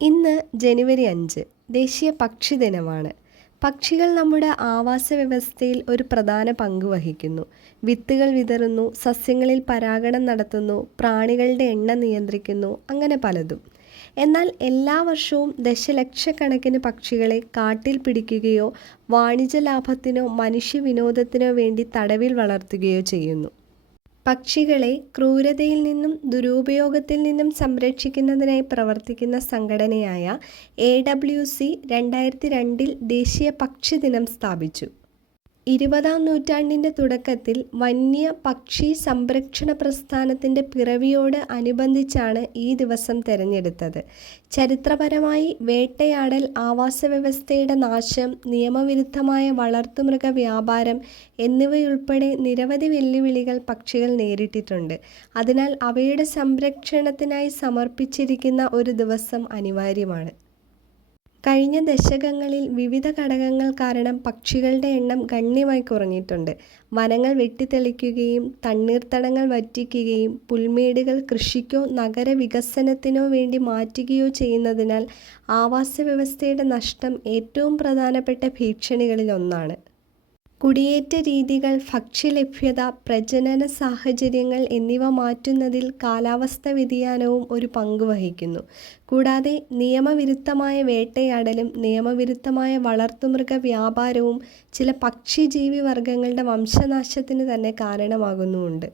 ഇന്ന് ജനുവരി 5 ദേശീയ പക്ഷി ദിനമാണ്. പക്ഷികൾ നമ്മുടെ ആവാസ വ്യവസ്ഥയിൽ ഒരു പ്രധാന പങ്ക് വഹിക്കുന്നു. വിത്തുകൾ വിതറുന്നു, സസ്യങ്ങളിൽ പരാഗണം നടത്തുന്നു, പ്രാണികളുടെ എണ്ണം നിയന്ത്രിക്കുന്നു, അങ്ങനെ പലതും. എന്നാൽ എല്ലാ വർഷവും ദശലക്ഷക്കണക്കിന് പക്ഷികളെ കാട്ടിൽ പിടിക്കുകയോ വാണിജ്യ ലാഭത്തിനോ മനുഷ്യ വിനോദത്തിനോ വേണ്ടി തടവിൽ വളർത്തുകയോ ചെയ്യുന്നു. പക്ഷികളെ ക്രൂരതയിൽ നിന്നും ദുരുപയോഗത്തിൽ നിന്നും സംരക്ഷിക്കുന്നതിനായി പ്രവർത്തിക്കുന്ന സംഘടനയായ AWC 2002 ദേശീയ പക്ഷി ദിനം സ്ഥാപിച്ചു. 20-ാം നൂറ്റാണ്ടിൻ്റെ തുടക്കത്തിൽ വന്യ പക്ഷി സംരക്ഷണ പ്രസ്ഥാനത്തിൻ്റെ പിറവിയോട് അനുബന്ധിച്ചാണ് ഈ ദിവസം തിരഞ്ഞെടുത്തത്. ചരിത്രപരമായി വേട്ടയാടൽ, ആവാസവ്യവസ്ഥയുടെ നാശം, നിയമവിരുദ്ധമായ വളർത്തുമൃഗ വ്യാപാരം എന്നിവയുൾപ്പെടെ നിരവധി വെല്ലുവിളികൾ പക്ഷികൾ നേരിട്ടിട്ടുണ്ട്. അതിനാൽ അവയുടെ സംരക്ഷണത്തിനായി സമർപ്പിച്ചിരിക്കുന്ന ഒരു ദിവസം അനിവാര്യമാണ്. കഴിഞ്ഞ ദശകങ്ങളിൽ വിവിധ ഘടകങ്ങൾ കാരണം പക്ഷികളുടെ എണ്ണം ഗണ്യമായി കുറഞ്ഞിട്ടുണ്ട്. വനങ്ങൾ വെട്ടിത്തെളിക്കുകയും തണ്ണീർത്തടങ്ങൾ വറ്റിക്കുകയും പുൽമേടുകൾ കൃഷിക്കോ നഗരവികസനത്തിനോ വേണ്ടി മാറ്റുകയോ ചെയ്യുന്നതിനാൽ ആവാസവ്യവസ്ഥയുടെ നഷ്ടം ഏറ്റവും പ്രധാനപ്പെട്ട ഭീഷണികളിലൊന്നാണ്. കുടിയേറ്റ രീതികൾ, ഭക്ഷ്യലഭ്യത, പ്രജനന സാഹചര്യങ്ങൾ എന്നിവ മാറ്റുന്നതിൽ കാലാവസ്ഥാ വ്യതിയാനവും ഒരു പങ്ക് വഹിക്കുന്നു. കൂടാതെ നിയമവിരുദ്ധമായ വേട്ടയാടലും നിയമവിരുദ്ധമായ വളർത്തുമൃഗ വ്യാപാരവും ചില പക്ഷിജീവി വർഗങ്ങളുടെ വംശനാശത്തിന് തന്നെ കാരണമാകുന്നുമുണ്ട്.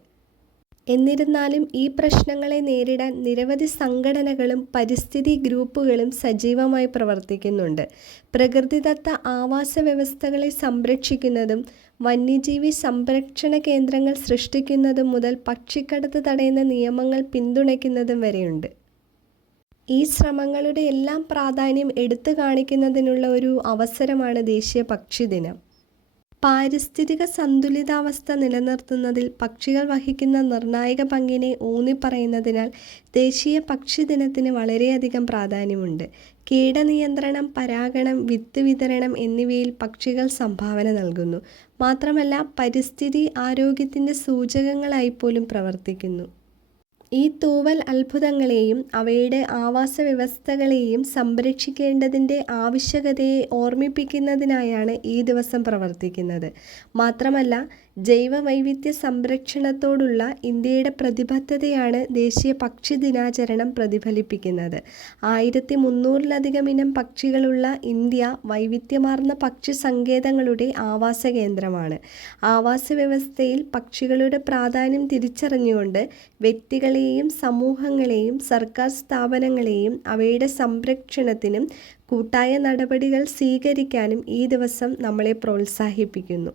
എന്നിരുന്നാലും ഈ പ്രശ്നങ്ങളെ നേരിടാൻ നിരവധി സംഘടനകളും പരിസ്ഥിതി ഗ്രൂപ്പുകളും സജീവമായി പ്രവർത്തിക്കുന്നുണ്ട്. പ്രകൃതിദത്ത ആവാസ വ്യവസ്ഥകളെ സംരക്ഷിക്കുന്നതും വന്യജീവി സംരക്ഷണ കേന്ദ്രങ്ങൾ സൃഷ്ടിക്കുന്നതും മുതൽ പക്ഷിക്കടത്ത് തടയുന്ന നിയമങ്ങൾ പിന്തുണയ്ക്കുന്നതും വരെയുണ്ട്. ഈ ശ്രമങ്ങളുടെ എല്ലാം പ്രാധാന്യം എടുത്തു കാണിക്കുന്നതിനുള്ള ഒരു അവസരമാണ് ദേശീയ പക്ഷി ദിനം. പാരിസ്ഥിതിക സന്തുലിതാവസ്ഥ നിലനിർത്തുന്നതിൽ പക്ഷികൾ വഹിക്കുന്ന നിർണായക പങ്കിനെ ഊന്നിപ്പറയുന്നതിനാൽ ദേശീയ പക്ഷി ദിനത്തിന് വളരെയധികം പ്രാധാന്യമുണ്ട്. കീടനിയന്ത്രണം, പരാഗണം, വിത്ത് വിതരണം എന്നിവയിൽ പക്ഷികൾ സംഭാവന നൽകുന്നു. മാത്രമല്ല പരിസ്ഥിതി ആരോഗ്യത്തിൻ്റെ സൂചകങ്ങളായിപ്പോലും പ്രവർത്തിക്കുന്നു. ഈ തൂവൽ അത്ഭുതങ്ങളെയും അവയുടെ ആവാസ വ്യവസ്ഥകളെയും സംരക്ഷിക്കേണ്ടതിൻ്റെ ആവശ്യകതയെ ഓർമ്മിപ്പിക്കുന്നതിനായാണ് ഈ ദിവസം പ്രവർത്തിക്കുന്നത്. മാത്രമല്ല ജൈവവൈവിധ്യ സംരക്ഷണത്തോടുള്ള ഇന്ത്യയുടെ പ്രതിബദ്ധതയാണ് ദേശീയ പക്ഷി ദിനാചരണം പ്രതിഫലിപ്പിക്കുന്നത്. 1300-ലധികം ഇനം പക്ഷികളുള്ള ഇന്ത്യ വൈവിധ്യമാർന്ന പക്ഷി സങ്കേതങ്ങളുടെ ആവാസ കേന്ദ്രമാണ്. ആവാസ വ്യവസ്ഥയിൽ പക്ഷികളുടെ പ്രാധാന്യം തിരിച്ചറിഞ്ഞുകൊണ്ട് വ്യക്തികളെയും സമൂഹങ്ങളെയും സർക്കാർ സ്ഥാപനങ്ങളെയും അവയുടെ സംരക്ഷണത്തിനും കൂട്ടായ നടപടികൾ സ്വീകരിക്കാനും ഈ ദിവസം നമ്മളെ പ്രോത്സാഹിപ്പിക്കുന്നു.